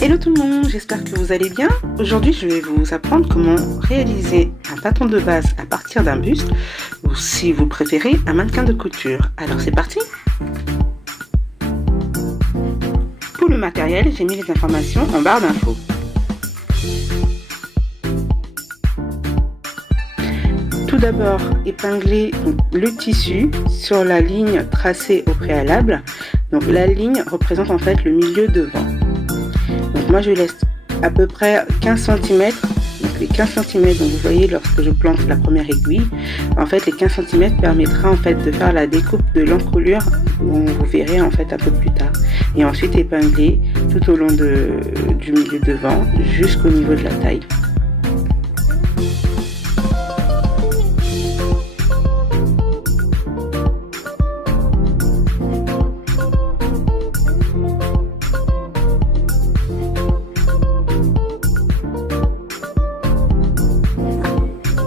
Hello tout le monde, j'espère que vous allez bien. Aujourd'hui, je vais vous apprendre comment réaliser un patron de base à partir d'un buste ou si vous préférez un mannequin de couture. Alors c'est parti. Pour le matériel, j'ai mis les informations en barre d'infos. Tout d'abord, épingler le tissu sur la ligne tracée au préalable. Donc la ligne représente en fait le milieu devant. Donc moi je laisse à peu près 15 cm. Donc les 15 cm, donc vous voyez lorsque je plante la première aiguille, en fait les 15 cm permettra en fait de faire la découpe de l'encolure, vous verrez en fait un peu plus tard. Et ensuite épingler tout au long du milieu devant jusqu'au niveau de la taille.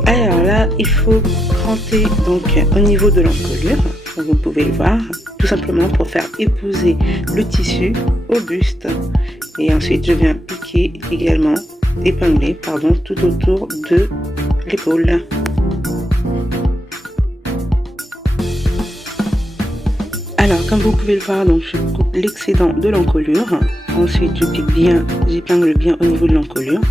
Alors là, il faut cranter donc au niveau de l'encolure, vous pouvez le voir, tout simplement pour faire épouser le tissu au buste. Et ensuite, je viens piquer également, épingler, pardon, tout autour de l'épaule. Alors, comme vous pouvez le voir, donc je coupe l'excédent de l'encolure. Ensuite, je pique bien, j'épingle bien au niveau de l'encolure.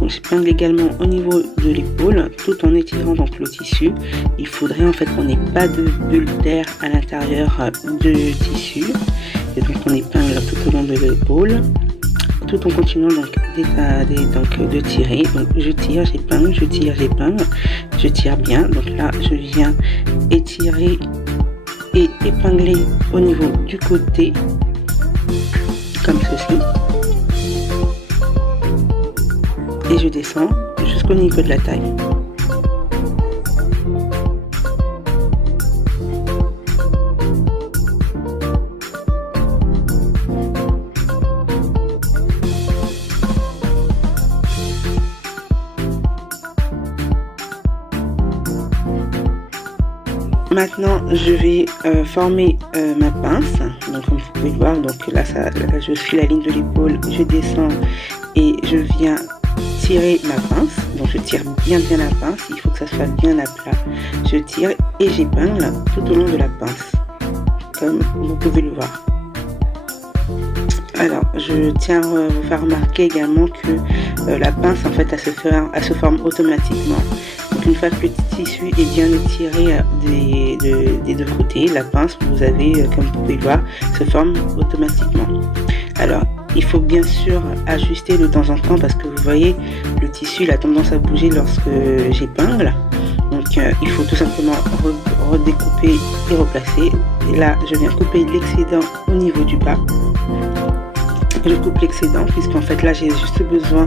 Donc, j'épingle également au niveau de l'épaule, tout en étirant donc le tissu. Il faudrait en fait qu'on n'ait pas de bulle d'air à l'intérieur du tissu. Et donc, on épingle tout au long de l'épaule, tout en continuant donc de tirer. Donc, je tire, j'épingle, je tire, j'épingle, je tire bien. Donc là, je viens étirer et épingler au niveau du côté comme ceci et je descends jusqu'au niveau de la taille. Maintenant, je vais former ma pince. Donc, comme vous pouvez le voir, donc là, je suis la ligne de l'épaule, je descends et je viens tirer ma pince. Donc, je tire bien la pince. Il faut que ça soit bien à plat. Je tire et j'épingle tout au long de la pince, comme vous pouvez le voir. Alors, je tiens à vous faire remarquer également que la pince, en fait, elle se forme automatiquement. Donc, une fois que le tissu est bien étiré des deux côtés, la pince, vous avez, comme vous pouvez le voir, se forme automatiquement. Alors, il faut bien sûr ajuster de temps en temps parce que vous voyez, le tissu il a tendance à bouger lorsque j'épingle. Donc, il faut tout simplement redécouper et replacer. Et là, je viens couper l'excédent au niveau du bas. Je coupe l'excédent puisqu'en fait là j'ai juste besoin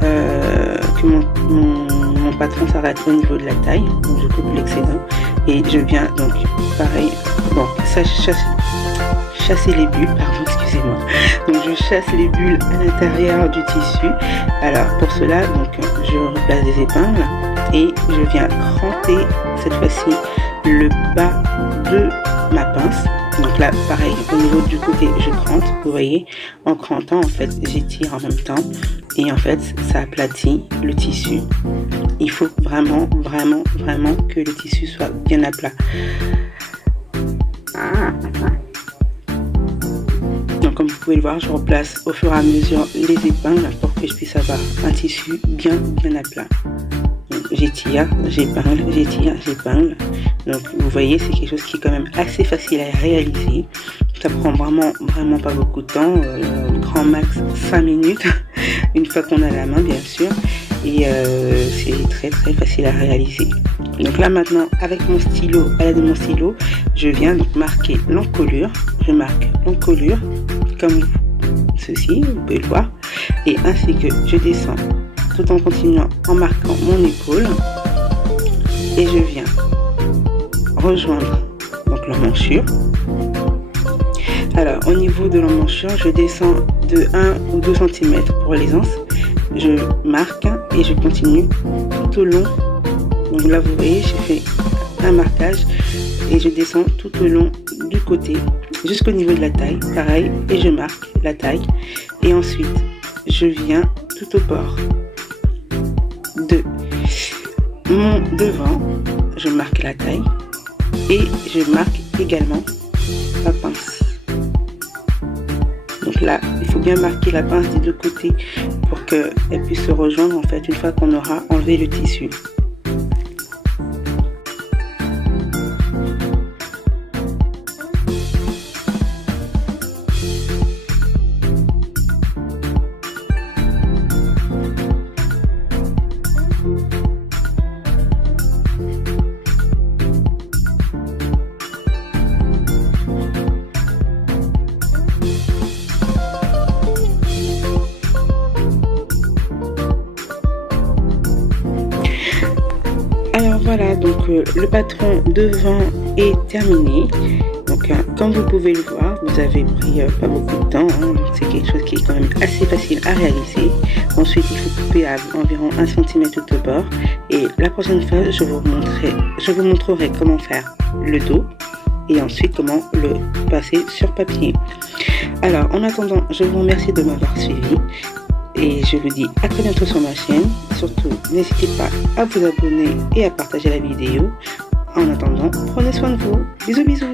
que mon patron s'arrête au niveau de la taille. Donc je coupe l'excédent et je viens donc pareil, bon ça chasser les bulles, pardon, excusez-moi. Donc je chasse les bulles à l'intérieur du tissu. Alors pour cela donc je replace des épingles et je viens cranter cette fois-ci le bas de ma pince. Donc là, pareil, au niveau du côté, je crante, vous voyez, en crantant, en fait, j'étire en même temps, et en fait, ça aplatit le tissu. Il faut vraiment que le tissu soit bien à plat. Donc, comme vous pouvez le voir, je replace au fur et à mesure les épingles pour que je puisse avoir un tissu bien à plat. J'étire, j'épingle, j'étire, j'épingle. Donc vous voyez, c'est quelque chose qui est quand même assez facile à réaliser. Ça prend vraiment pas beaucoup de temps, grand max 5 minutes, une fois qu'on a la main bien sûr. Et c'est très facile à réaliser. Donc là maintenant, avec mon stylo, à l'aide de mon stylo, je viens donc marquer l'encolure. Je marque l'encolure comme ceci, vous pouvez le voir. Et ainsi que je descends tout en continuant en marquant mon épaule et je viens rejoindre donc l'emmanchure. Alors au niveau de l'emmanchure, je descends de 1 ou 2 cm pour l'aisance. Je marque et je continue tout au long. Donc là vous voyez, j'ai fait un marquage et je descends tout au long du côté jusqu'au niveau de la taille, pareil, et je marque la taille et ensuite je viens tout au bord de mon devant, je marque la taille et je marque également la pince. Donc là, il faut bien marquer la pince des deux côtés pour qu'elle puisse se rejoindre en fait une fois qu'on aura enlevé le tissu. Alors voilà, donc le patron devant est terminé. Donc comme vous pouvez le voir, vous avez pris pas beaucoup de temps, hein, c'est quelque chose qui est quand même assez facile à réaliser. Ensuite il faut couper à environ 1 cm tout au bord. Et la prochaine fois je vous montrerai comment faire le dos et ensuite comment le passer sur papier. Alors en attendant, je vous remercie de m'avoir suivi. Et je vous dis à très bientôt sur ma chaîne. Surtout, n'hésitez pas à vous abonner et à partager la vidéo. En attendant, prenez soin de vous. Bisous bisous.